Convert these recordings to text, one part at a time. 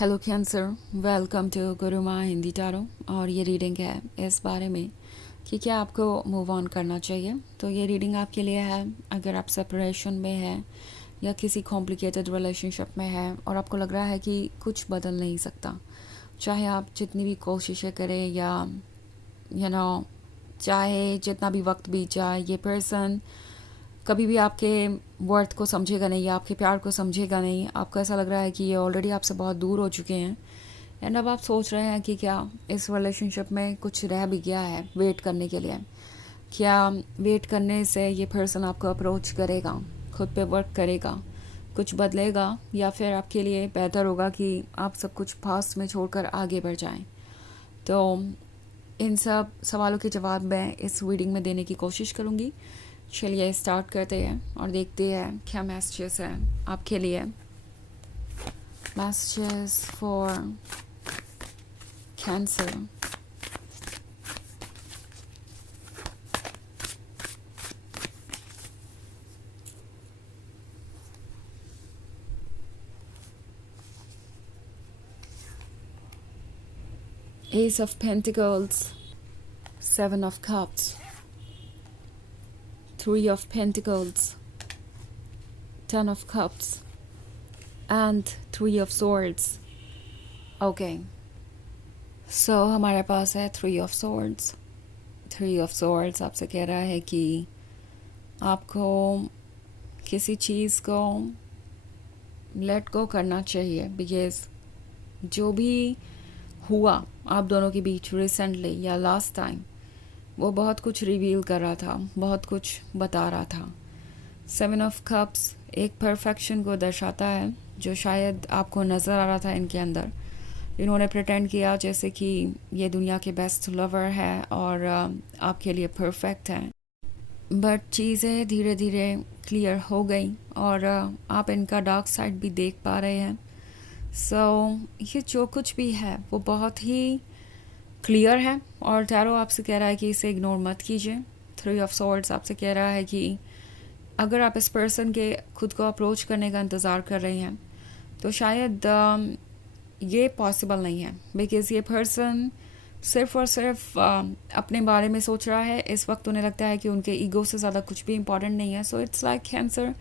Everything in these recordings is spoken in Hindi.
हेलो कैंसर, वेलकम टू गुरु माँ हिंदी टारो। और ये रीडिंग है इस बारे में कि क्या आपको मूव ऑन करना चाहिए। तो ये रीडिंग आपके लिए है अगर आप सेपरेशन में हैं या किसी कॉम्प्लिकेटेड रिलेशनशिप में हैं और आपको लग रहा है कि कुछ बदल नहीं सकता, चाहे आप जितनी भी कोशिशें करें या चाहे जितना भी वक्त बीत जाए, ये पर्सन कभी भी आपके वर्थ को समझेगा नहीं या आपके प्यार को समझेगा नहीं। आपको ऐसा लग रहा है कि ये ऑलरेडी आपसे बहुत दूर हो चुके हैं एंड अब आप सोच रहे हैं कि क्या इस रिलेशनशिप में कुछ रह भी गया है वेट करने के लिए। क्या वेट करने से ये पर्सन आपको अप्रोच करेगा, खुद पे वर्क करेगा, कुछ बदलेगा, या फिर आपके लिए बेहतर होगा कि आप सब कुछ पास्ट में छोड़कर आगे बढ़ जाएं। तो इन सब सवालों के जवाब मैं इस रीडिंग में देने की कोशिश करूँगी। चलिए स्टार्ट करते हैं और देखते हैं क्या मैसेजेस हैं आपके लिए। Messages for cancer. Ace of Pentacles, Seven of Cups, Three of Pentacles, Ten of Cups, and Three of Swords. Okay, so हमारे पास है Three of Swords. Three of Swords आपसे कह रहा है कि आपको किसी चीज़ को लेट गो करना चाहिए, बिकॉज जो भी हुआ आप दोनों के बीच रिसेंटली या लास्ट टाइम, वो बहुत कुछ रिवील कर रहा था, बहुत कुछ बता रहा था। सेवन ऑफ कप्स एक परफेक्शन को दर्शाता है जो शायद आपको नज़र आ रहा था इनके अंदर। इन्होंने प्रिटेंड किया जैसे कि ये दुनिया के बेस्ट लवर है और आपके लिए परफेक्ट है, बट चीज़ें धीरे धीरे क्लियर हो गई और आप इनका डार्क साइड भी देख पा रहे हैं। ये जो कुछ भी है वो बहुत ही क्लियर है और टैरो आपसे कह रहा है कि इसे इग्नोर मत कीजिए। थ्री ऑफ सॉर्ड्स आपसे कह रहा है कि अगर आप इस पर्सन के खुद को अप्रोच करने का इंतज़ार कर रहे हैं तो शायद ये पॉसिबल नहीं है, बिकॉज़ ये पर्सन सिर्फ और सिर्फ अपने बारे में सोच रहा है। इस वक्त उन्हें लगता है कि उनके ईगो से ज़्यादा कुछ भी इम्पॉर्टेंट नहीं है। सो इट्स लाइक कैंसर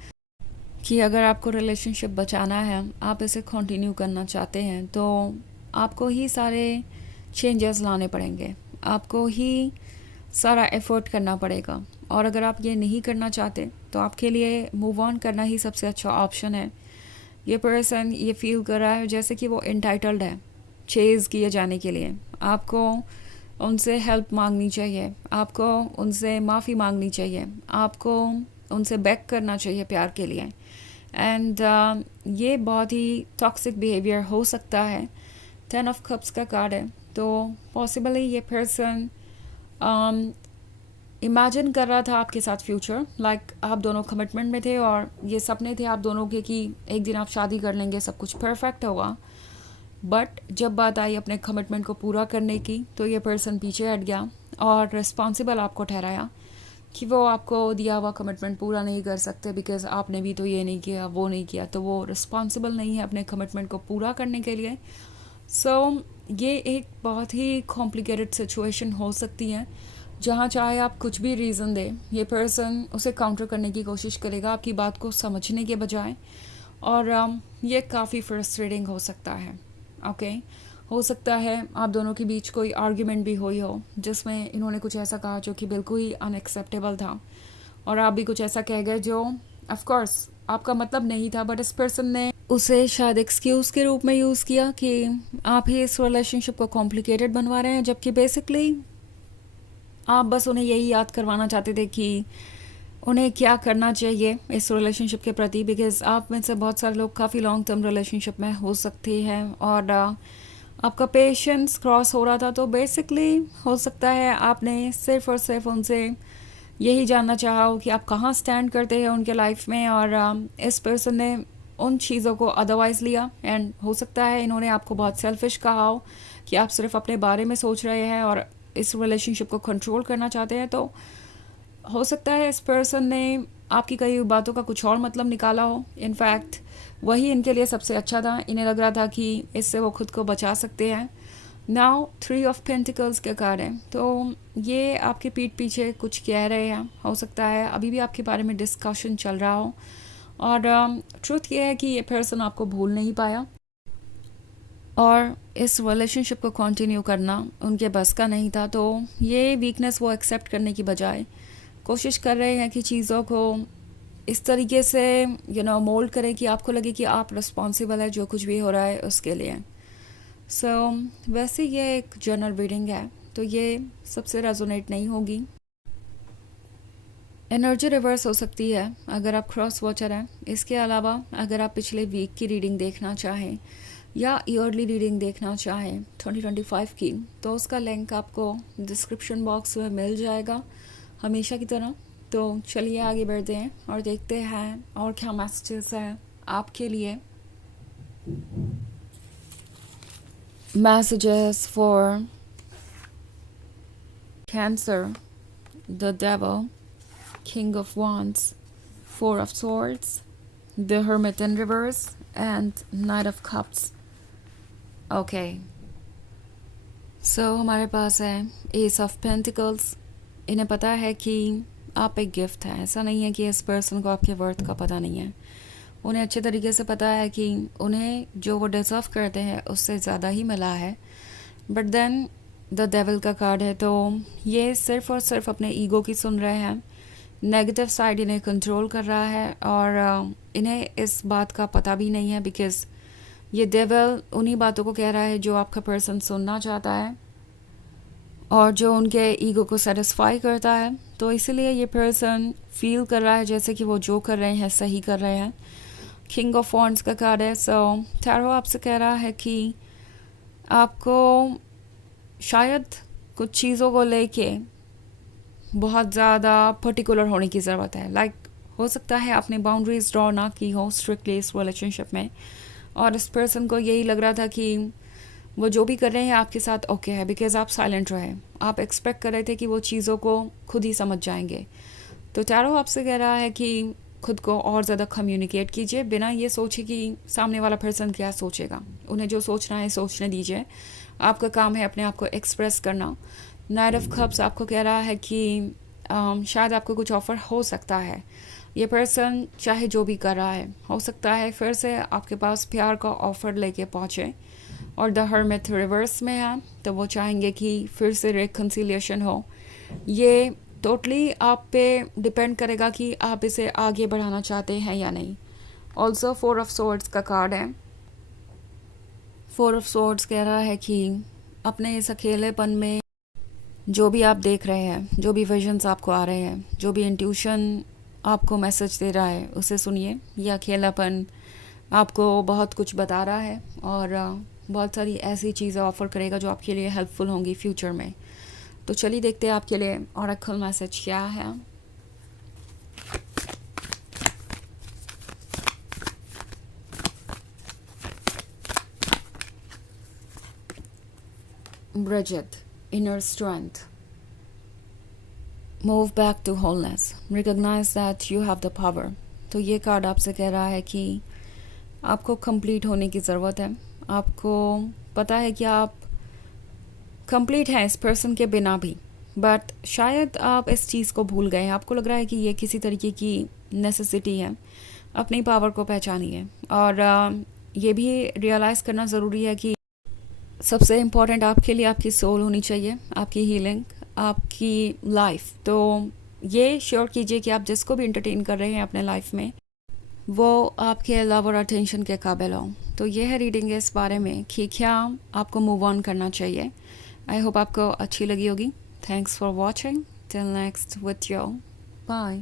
कि अगर आपको रिलेशनशिप बचाना है, आप इसे कंटिन्यू करना चाहते हैं, तो आपको ही सारे चेंजेस लाने पड़ेंगे, आपको ही सारा एफर्ट करना पड़ेगा। और अगर आप ये नहीं करना चाहते तो आपके लिए मूव ऑन करना ही सबसे अच्छा ऑप्शन है। ये पर्सन ये फील कर रहा है जैसे कि वो इंटाइटल्ड है चेज़ किए जाने के लिए। आपको उनसे हेल्प मांगनी चाहिए, आपको उनसे माफ़ी मांगनी चाहिए, आपको उनसे बैक करना चाहिए प्यार के लिए। एंड ये बहुत ही टॉक्सिक बिहेवियर हो सकता है। टेन ऑफ कप्स का कार्ड है, तो पॉसिबली ये पर्सन इमेजिन कर रहा था आपके साथ फ्यूचर, लाइक आप दोनों कमिटमेंट में थे और ये सपने थे आप दोनों के कि एक दिन आप शादी कर लेंगे, सब कुछ परफेक्ट होगा। बट जब बात आई अपने कमिटमेंट को पूरा करने की तो ये पर्सन पीछे हट गया और रिस्पॉन्सिबल आपको ठहराया कि वो आपको दिया हुआ कमिटमेंट पूरा नहीं कर सकते, बिकॉज आपने भी तो ये नहीं किया, वो नहीं किया, तो वो रिस्पॉन्सिबल नहीं है अपने कमिटमेंट को पूरा करने के लिए। ये एक बहुत ही कॉम्प्लिकेटेड सिचुएशन हो सकती है जहाँ चाहे आप कुछ भी रीज़न दें, ये पर्सन उसे काउंटर करने की कोशिश करेगा आपकी बात को समझने के बजाय। और ये काफ़ी फ्रस्ट्रेटिंग हो सकता है। ओके, हो सकता है आप दोनों के बीच कोई आर्ग्यूमेंट भी हुई हो जिसमें इन्होंने कुछ ऐसा कहा जो कि बिल्कुल ही अनएक्सेप्टेबल था और आप भी कुछ ऐसा कह गए जो ऑफ कोर्स आपका मतलब नहीं था, बट इस पर्सन ने उसे शायद एक्सक्यूज़ के रूप में यूज़ किया कि आप ही इस रिलेशनशिप को कॉम्प्लिकेटेड बनवा रहे हैं, जबकि बेसिकली आप बस उन्हें यही याद करवाना चाहते थे कि उन्हें क्या करना चाहिए इस रिलेशनशिप के प्रति, बिकॉज आप में से बहुत सारे लोग काफ़ी लॉन्ग टर्म रिलेशनशिप में हो सकते हैं और आपका पेशेंस क्रॉस हो रहा था। तो बेसिकली हो सकता है आपने सिर्फ और सिर्फ उनसे यही जानना चाहा हो कि आप कहाँ स्टैंड करते हैं उनके लाइफ में, और इस पर्सन ने उन चीज़ों को अदरवाइज़ लिया। एंड हो सकता है इन्होंने आपको बहुत सेल्फिश कहा हो कि आप सिर्फ अपने बारे में सोच रहे हैं और इस रिलेशनशिप को कंट्रोल करना चाहते हैं। तो हो सकता है इस पर्सन ने आपकी कई बातों का कुछ और मतलब निकाला हो। इनफैक्ट वही इनके लिए सबसे अच्छा था। इन्हें लग रहा था कि इससे वो खुद को बचा सकते हैं। नाउ 3 ऑफ पेंटिकल्स के कार्ड है, तो ये आपके पीठ पीछे कुछ कह रहे हैं। हो सकता है अभी भी आपके बारे में डिस्कशन चल रहा हो, और ट्रुथ ये है कि ये पर्सन आपको भूल नहीं पाया, और इस रिलेशनशिप को कंटिन्यू करना उनके बस का नहीं था। तो ये वीकनेस वो एक्सेप्ट करने की बजाय कोशिश कर रहे हैं कि चीज़ों को इस तरीके से मोल्ड करें कि आपको लगे कि आप रिस्पॉन्सिबल है जो कुछ भी हो रहा है उसके लिए। वैसे ये एक जनरल रीडिंग है, तो ये सबसे रेजोनेट नहीं होगी। एनर्जी रिवर्स हो सकती है अगर आप क्रॉस वॉचर हैं। इसके अलावा अगर आप पिछले वीक की रीडिंग देखना चाहें या ईयरली रीडिंग देखना चाहें 2025 की, तो उसका लिंक आपको डिस्क्रिप्शन बॉक्स में मिल जाएगा हमेशा की तरह। तो चलिए आगे बढ़ते हैं और देखते हैं और क्या मैसेजेस हैं आपके लिए। Messages for cancer, the devil, King of Wands, 4 of Swords, the Hermit in reverse, and Knight of Cups. Okay. So हमारे पास है Ace of Pentacles. इन्हें पता है कि आप एक गिफ्ट हैं। ऐसा नहीं है कि इस पर्सन को आपके वर्थ का पता नहीं है। उन्हें अच्छे तरीके से पता है कि उन्हें जो वो डिज़र्व करते हैं उससे ज़्यादा ही मिला है। बट देन द डेविल का कार्ड है, तो ये सिर्फ़ और सिर्फ अपने ईगो की सुन रहे हैं। नेगेटिव साइड इन्हें कंट्रोल कर रहा है, और इन्हें इस बात का पता भी नहीं है, बिकॉज़ ये डेविल उन्हीं बातों को कह रहा है जो आपका पर्सन सुनना चाहता है और जो उनके ईगो को सेटिस्फाई करता है। तो इसीलिए ये पर्सन फील कर रहा है जैसे कि वो जो कर रहे हैं सही कर रहे हैं। किंग ऑफ वॉन्ड्स का कार्ड है। सो टैरो आपसे कह रहा है कि आपको शायद कुछ चीज़ों को लेके बहुत ज़्यादा पर्टिकुलर होने की ज़रूरत है। लाइक हो सकता है आपने बाउंड्रीज ड्रॉ ना की हो स्ट्रिक्टली इस रिलेशनशिप में, और इस पर्सन को यही लग रहा था कि वो जो भी कर रहे हैं आपके साथ ओके है, बिकॉज आप साइलेंट रहे। आप एक्सपेक्ट कर रहे थे कि वो चीज़ों को खुद ही समझ जाएंगे। तो टैरो आपसे कह रहा है कि खुद को और ज़्यादा कम्युनिकेट कीजिए, बिना ये सोचे कि सामने वाला पर्सन क्या सोचेगा। उन्हें जो सोचना है सोचने दीजिए। आपका काम है अपने आप को एक्सप्रेस करना। नाइट ऑफ कप्स आपको कह रहा है कि शायद आपको कुछ ऑफ़र हो सकता है। ये पर्सन चाहे जो भी कर रहा है, हो सकता है फिर से आपके पास प्यार का ऑफ़र लेके पहुँचे, और द हर्मिट रिवर्स में है, तो वो चाहेंगे कि फिर से रिकन्सिलिएशन हो। ये टोटली आप पे डिपेंड करेगा कि आप इसे आगे बढ़ाना चाहते हैं या नहीं। ऑल्सो 4 ऑफ सोर्ड्स का कार्ड है। 4 ऑफ सोर्ड्स कह रहा है कि अपने इस अकेलेपन में जो भी आप देख रहे हैं, जो भी विजन्स आपको आ रहे हैं, जो भी इंट्यूशन आपको मैसेज दे रहा है उसे सुनिए। यह अकेलापन आपको बहुत कुछ बता रहा है, और बहुत सारी ऐसी चीज़ें ऑफ़र करेगा जो आपके लिए हेल्पफुल होंगी फ्यूचर में। तो चलिए देखते हैं आपके लिए ऑरेकल मैसेज क्या है। Bridget, inner strength. Move back to wholeness. Recognize that you have the power. तो ये कार्ड आपसे कह रहा है कि आपको कंप्लीट होने की ज़रूरत है। आपको पता है कि आप कंप्लीट हैं इस पर्सन के बिना भी, बट शायद आप इस चीज़ को भूल गए हैं। आपको लग रहा है कि ये किसी तरीके की नेसेसिटी है। अपनी पावर को पहचानिए, और ये भी रियलाइज़ करना ज़रूरी है कि सबसे इम्पॉर्टेंट आपके लिए आपकी सोल होनी चाहिए, आपकी हीलिंग, आपकी लाइफ। तो ये श्योर कीजिए कि आप जिसको भी इंटरटेन कर रहे हैं अपने लाइफ में, वो आपके लव और अटेंशन के काबिल हो। तो ये है रीडिंग इस बारे में कि क्या आपको मूव ऑन करना चाहिए। आई होप आपको अच्छी लगी होगी। Thanks for watching. Till next with you, bye.